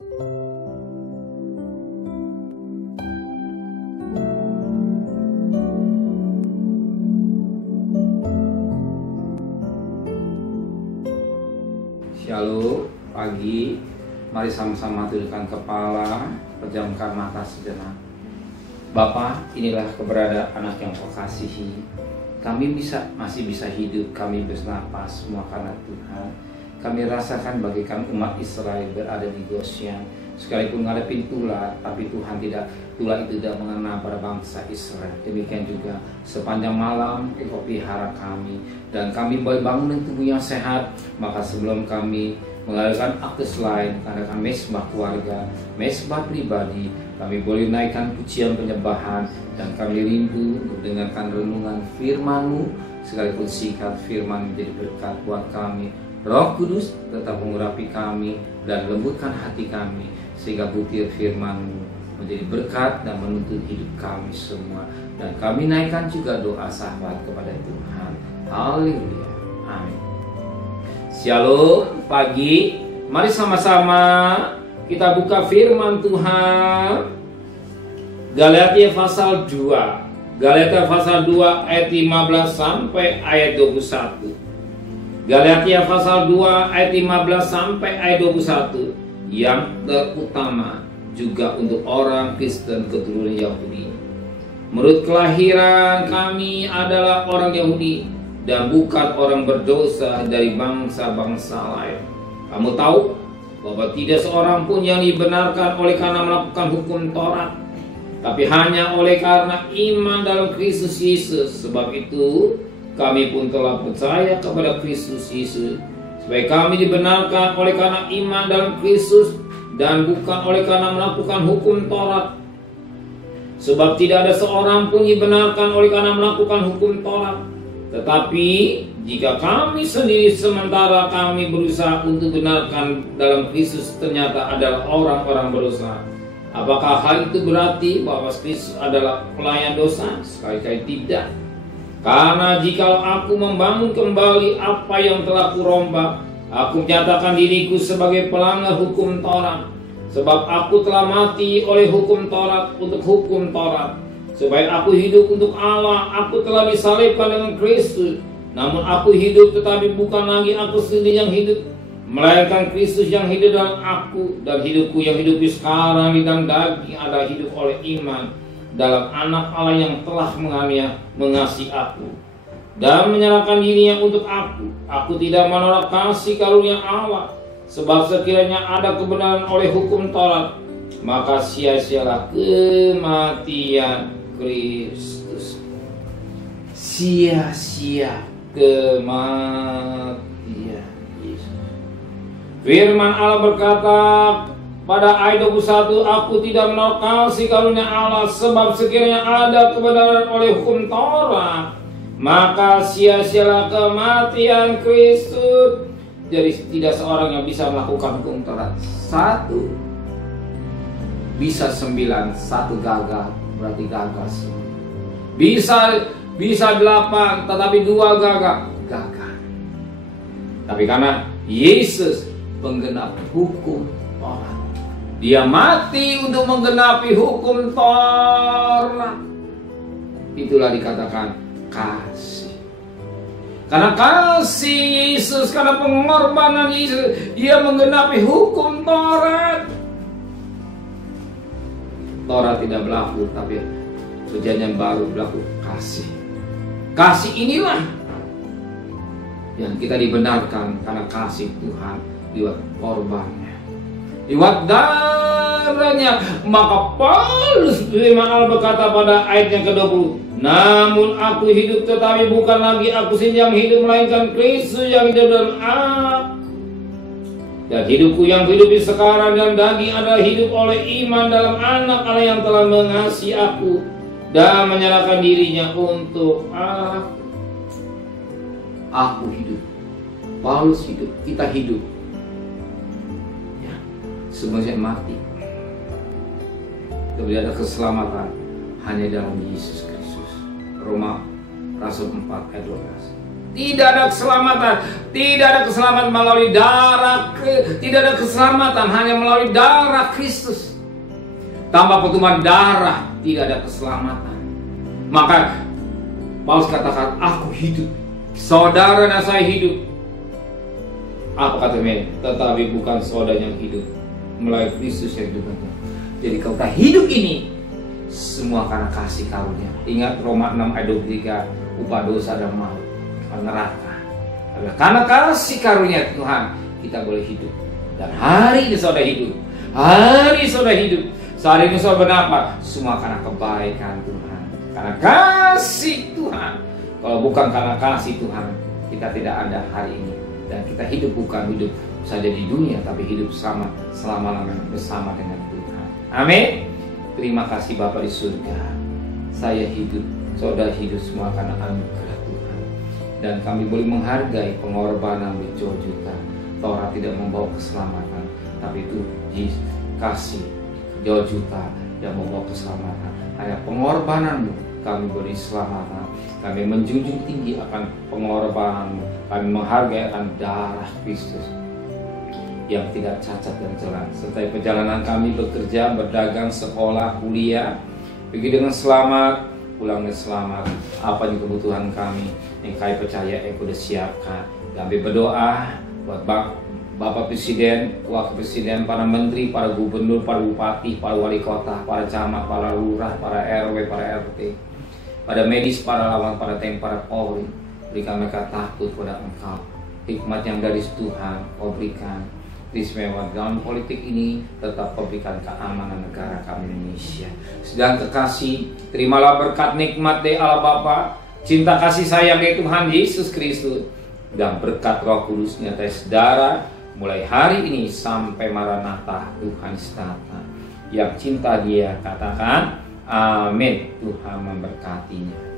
Shalom, pagi. Mari sama-sama tundukkan kepala, pejamkan mata sejenak. Bapa, inilah keberadaan anak yang Kau kasihi. Kami masih bisa hidup, kami bernapas semua karena Tuhan. Kami rasakan bagaikan umat Israel berada di Goshen, sekalipun ngadepin tulah, tapi Tuhan tulah itu tidak mengena pada bangsa Israel. Demikian juga sepanjang malam Engkau pelihara kami, dan kami boleh bangun dengan tubuh yang sehat. Maka sebelum kami mengadakan aktes lain, mengadakan mesbah keluarga, mesbah pribadi, kami boleh naikkan pujian penyembahan, dan kami rindu untuk mendengarkan renungan firman-Mu, sekalipun singkat firman menjadi berkat buat kami. Roh Kudus tetap mengurapi kami dan lembutkan hati kami, sehingga butir firman-Mu menjadi berkat dan menuntun hidup kami semua. Dan kami naikkan juga doa sahabat kepada Tuhan. Haleluya. Amin. Shalom, pagi. Mari sama-sama kita buka firman Tuhan. Galatia pasal 2. Galatia pasal 2 ayat 15 sampai ayat 21. Galatia pasal 2 ayat 15 sampai ayat 21. Yang terutama juga untuk orang Kristen keturunan Yahudi. Menurut kelahiran kami adalah orang Yahudi dan bukan orang berdosa dari bangsa-bangsa lain. Kamu tahu bahwa tidak seorang pun yang dibenarkan oleh karena melakukan hukum Taurat, tapi hanya oleh karena iman dalam Kristus Yesus. Sebab itu kami pun telah percaya kepada Kristus Yesus, supaya kami dibenarkan oleh karena iman dalam Kristus dan bukan oleh karena melakukan hukum Taurat. Sebab tidak ada seorang pun dibenarkan oleh karena melakukan hukum Taurat. Tetapi jika kami sendiri sementara kami berusaha untuk benarkan dalam Kristus ternyata adalah orang-orang berdosa, apakah hal itu berarti bahwa Kristus adalah pelayan dosa? Sekali-kali tidak. Karena jikalau aku membangun kembali apa yang telah kurombak, aku menyatakan diriku sebagai pelanggar hukum Taurat. Sebab aku telah mati oleh hukum Taurat untuk hukum Taurat, supaya aku hidup untuk Allah. Aku telah disalibkan dengan Kristus. Namun aku hidup, tetapi bukan lagi aku sendiri yang hidup, melainkan Kristus yang hidup dalam aku. Dan hidupku yang hidup sekarang di dalam daging adalah hidup oleh iman dalam Anak Allah yang telah mengasihi aku dan menyerahkan dirinya untuk aku. Aku tidak menolak kasih karunia Allah. Sebab sekiranya ada kebenaran oleh hukum Taurat, maka sia-sialah kematian Kristus. Sia-sia kematian Yesus. Firman Allah berkata pada ayat 21, aku tidak menolak kasih karunia Allah, sebab sekiranya ada kebenaran oleh hukum Taurat, maka sia-sialah kematian Kristus. Jadi tidak seorang yang bisa melakukan hukum Taurat. 1 bisa 9, 1 gagal, berarti gagal semua. Bisa 8, tetapi 2 gagal. Tapi karena Yesus penggenap hukum Taurat, Dia mati untuk menggenapi hukum Taurat. Itulah dikatakan kasih. Karena kasih Yesus, karena pengorbanan Yesus, Dia menggenapi hukum Taurat. Taurat tidak berlaku, tapi perjanjian baru berlaku kasih. Kasih inilah yang kita dibenarkan karena kasih Tuhan lewat korbannya, lewat darahnya. Maka Paulus firman Allah berkata pada ayat yang ke-20, namun aku hidup, tetapi bukan lagi aku sendiri yang hidup, melainkan Kristus yang hidup dalam aku. Dan hidupku yang hidup di sekarang dan daging adalah hidup oleh iman dalam Anak Allah yang telah mengasihi aku dan menyerahkan dirinya untuk aku. Aku hidup, Paulus hidup, kita hidup. Ya, semuanya mati. Tapi ada keselamatan hanya dalam Yesus Kristus. Roma Rasul 4 ayat 12. Tidak ada keselamatan. Tidak ada keselamatan melalui darah. Tidak ada keselamatan hanya melalui darah Kristus. Tanpa pertumpahan darah tidak ada keselamatan. Maka Paulus katakan, aku hidup, saudara dan saya hidup. Apa katanya? Tetapi bukan saudara yang hidup, melalui Kristus yang hidup. Jadi kalau kita hidup ini semua karena kasih karunia. Ingat Roma 6 ayat 23, upah dosa dan maut, neraka. Karena kasih karunia Tuhan kita boleh hidup. Dan hari ini saudara hidup. Hari ini saudara hidup. Saat ini saudara bernafas, semua karena kebaikan Tuhan, karena kasih Tuhan. Kalau bukan karena kasih Tuhan, kita tidak ada hari ini. Dan kita hidup bukan hidup saja di dunia, tapi hidup selama-lamanya bersama dengan Tuhan. Amin. Terima kasih Bapa di surga. Saya hidup, saudara hidup semua karena anugerah Tuhan. Dan kami boleh menghargai pengorbanan berjuta juta. Taurat tidak membawa keselamatan, tapi itu kasih jauh juta yang membawa keselamatan. Hanya pengorbananmu kami beri keselamatan. Kami menjunjung tinggi akan pengorbananmu. Kami menghargai akan darah Kristus yang tidak cacat dan celah. Serta perjalanan kami bekerja, berdagang, sekolah, kuliah, pergi dengan selamat, pulang dengan selamat. Apa yang kebutuhan kami yang kami percaya sudah siapkan. Kami berdoa buat Bapak Presiden, Wakil Presiden, para Menteri, para Gubernur, para Bupati, para Wali Kota, para Camat, para Lurah, para RW, para RT, pada medis, para lawan, para TNI, para Polri. Berikan mereka takut kepada Engkau. Hikmat yang dari Tuhan Kau berikan. Istimewa dalam politik ini tetap Kau berikan keamanan negara kami Indonesia. Sedang kekasih, terimalah berkat nikmat dari Allah Bapa, cinta kasih sayang dari Tuhan Yesus Kristus, dan berkat Roh Kudus nyata saudara mulai hari ini sampai Maranatha Tuhan datang. Yang cinta Dia katakan amin. Tuhan memberkatinya.